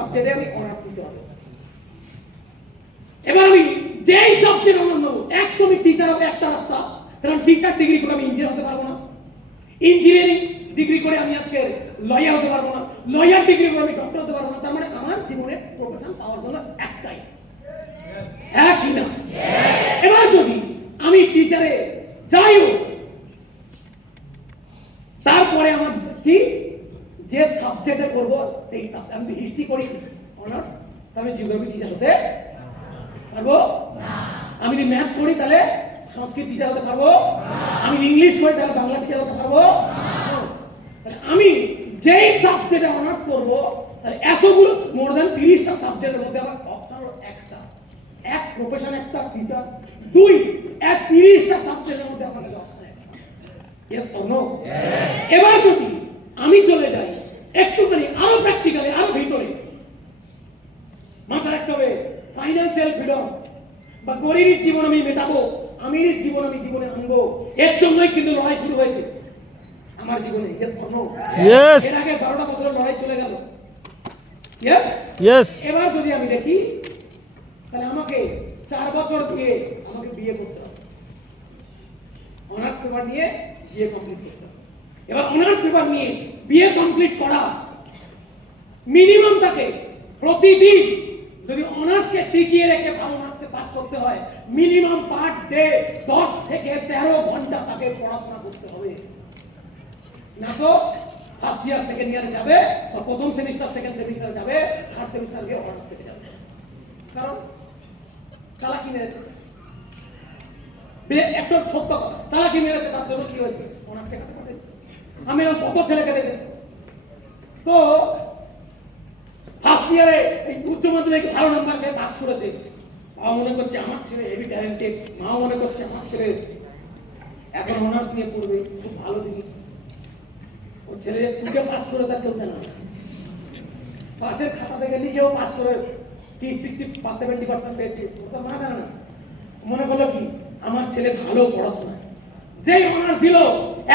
সাবজেক্টে আমি অনার্স নিতে হবে। এবার আমি যেই সাবজেক্ট অনার্স নেব, একদমই টিচার হবে একটা রাস্তা। কারণ টিচার ডিগ্রি করে আমি ইঞ্জিনিয়ার হতে পারবো না, ইঞ্জিনিয়ারিং ডিগ্রি করে আমি আজকে লয়ার হতে পারবো না, লয়ার ডিগ্রি করে আমি ডক্টর হতে পারবো না। তার মানে আমার জীবনের প্রফেশন পাওয়ার জন্য একটাই, হ্যাঁ কি না? এবার যদি আমি টিচারে যাইও, তারপরে আমার কি যে সাবজেক্টে করব সেই সাবজেক্ট, আমি হিস্ট্রি করি অনার্স, আমি জিওগ্রাফি টিচার হতে পারবো না। আমি যদি ম্যাথ করি তাহলে সংস্কৃত টিচার হতে পারবো না। আমি ইংলিশ করি তাহলে বাংলা টিচার হতে পারবো না। তাহলে আমি যেই সাবজেক্টে অনার্স করব, তাহলে এতগুলো মোর দ্যান 30টা সাবজেক্টের মধ্যে আমার অপশন হলো একটা, এক প্রফেশন একটা টিচার, দুই এক 30টা সাবজেক্টের মধ্যে আমাদের অপশন একটা। Yes or no? এবার যদি আমি চলে যাই একটুখানি আরো প্র্যাকটিক্যালি, আরো ভিতরে, মাথা রাখতে হবে ফাইন্যান্সিয়াল ফ্রিডম বা গরিবের জীবন আমি মেটাবো, আমিরের জীবন আমি জীবনে আনবো, এর জন্যই কিন্তু লড়াই শুরু হয়েছে আমার জীবনে। Yes or no? ইয়েস। এর আগে 12টা বছরের লড়াই চলে গেল। Yes yes. এবার যদি আমি দেখি, তাহলে আমাকে 4 বছর দিয়ে আমাকে বিয়ে করতে হবে, অনার্স পেপার নিয়ে বিয়ে কমপ্লিট করতে হবে। এবার অনার্স পেপার নিয়ে বিয়ে কমপ্লিট করা মিনিমাম তাকে প্রতিদিন যদি অনার্সকে টিকিয়ে রেখে ভালো মার্কসে পাস করতে হয়, মিনিমাম পার ডে 10 থেকে 13 ঘন্টা তাকে পড়াশোনা করতে হবে। না তো ফার্স্ট ইয়ার সেকেন্ড ইয়ারে যাবে, বা প্রথম সেমিস্টার সেকেন্ড সেমিস্টারে যাবে, থার্ড সেমিস্টার গিয়ে অনার্স থেকে যাবে। কারণ চালাকি মেরেছে, একটা সত্য কথা, চালাকি মেরেছে, তার জন্য কি হয়েছে? অনার্স থেকে পাবে। আমি কত ছেলেকে দেখেছি তো ফার্স্ট ইয়ারে এই উচ্চ মাধ্যমিক ভালো নাম্বার পেয়ে পাস করেছে, বাবা মনে করছে আমার ছেলে হেভি ট্যালেন্টেড, মা মনে করছে আমার ছেলে এখন অনার্স নিয়ে পড়বে, খুব ভালো জিনিস। ও ছেলে টুকে পাস করে তার কেউ জানে না, পাশের খাতা থেকে লিখেও পাস করে কি 60-70% পেয়েছে, ওটা মা জানে না। মনে করলো কি আমার ছেলে ভালো পড়াশোনা, যেই অনার্স দিল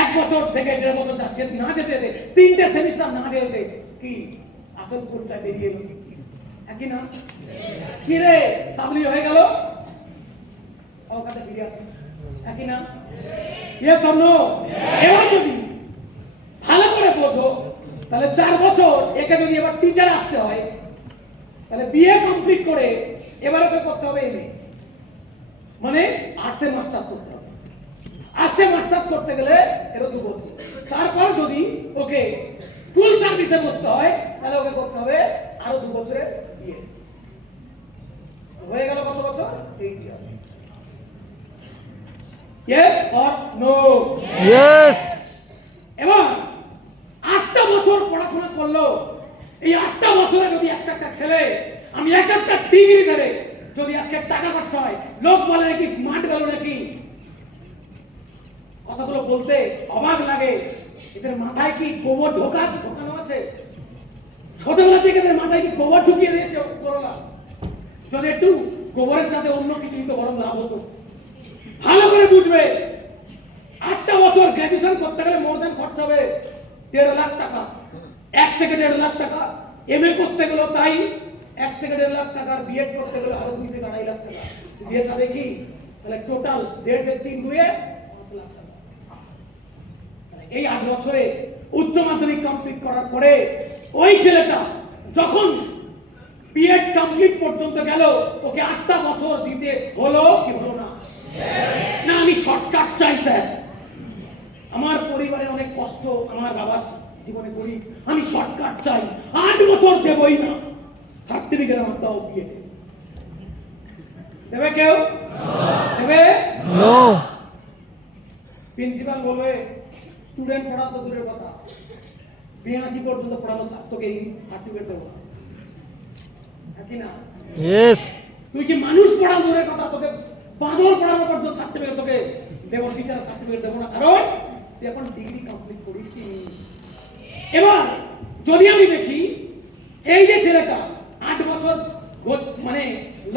1 বছর থেকে 1.5 বছর যাচ্ছে না, যেতে 3টে সেমিস্টার না দিতে কি আসল কোনটা বেরিয়ে এলো, একই না? কি রে সাবলি হয়ে গেল, ওখানে ফিরে আসে, একই না? Yes or no? এবার যদি ভালো করে বোঝো, তাহলে 4 বছর একে যদি এবার টিচার আসতে হয়, তাহলে বিএ কমপ্লিট করে এবার ওকে করতে হবে এমএ, মানে আর্টসে মাস্টার্স করতে হবে। আর্টসে মাস্টার্স করতে গেলে এর 2 বছর, তারপর যদি ওকে স্কুল সার্ভিসে বসতে হয়, তাহলে ওকে করতে হবে আরো 2 বছরের বিএ। হয়ে গেল কত বছর? 8 year. Yes or no? Yes. এবার 8টা বছর পড়াশোনা করলো, এই 8টা বছরে যদি একটা ছেলে আমি একটা ডিগ্রি ধরে যদি আজকে টাকা খরচা হয়, লোক বলে নাকি স্মার্ট গেল নাকি, কথাগুলো বলতে অবাক লাগে। এদের মাথায় কি গোবর ঢোকানো আছে? ছোটবেলা থেকে এদের মাথায় কি গোবর ঢুকিয়ে দিয়েছে করোনা? যদি একটু গোবরের সাথে অন্য কিছু তো বরং লাভ হতো। ভালো করে বুঝবে, 8টা বছর গ্রাজুয়েশন করতে গেলে মোর দেন খরচ হবে 1.5 লাখ টাকা, 1 থেকে 1.5 লাখ টাকা। এমএ করতে গেলেও তাই, 1 থেকে 1.5 লাখ টাকা। বিএড করতে গেলে আরো 2 থেকে 2.5 লাখ টাকা দিয়ে যাবে কি, তাহলে টোটাল 1.5 থেকে 3 দুয়ে 5 লাখ টাকা। এই 8 বছরে উচ্চ মাধ্যমিক কমপ্লিট করার পরে ওই ছেলেটা যখন বিএড কমপ্লিট পর্যন্ত গেল, ওকে 8টা বছর দিতে হলো কি হলো না? না আমি শর্টকাট চাই স্যার, আমার পরিবারে অনেক কষ্ট, আমার বাবার জীবনে গরিব, আমি শর্টকাট চাই, 8 বছর দেবই না, সার্টিফিকেট আমার দাও, দিয়ে দেবে কেউ? দেবে? নো। প্রিন্সিপাল বলবে স্টুডেন্ট পড়া তো দূরের কথা, 82 পর্যন্ত পড়ানো তোকে সার্টিফিকেট দেবো না, কি না? ইয়েস। তুই কি মানুষ পড়ানো দূরের কথা, তোকে বাঁদর পড়ানো পর্যন্ত সার্টিফিকেট তোকে দেবো, টিচার সার্টিফিকেট দেবো না, কারণ তুই এখন ডিগ্রি কমপ্লিট করিসনি। এবার যদি আমি দেখি এই যে ছেলেটা 8 বছর মানে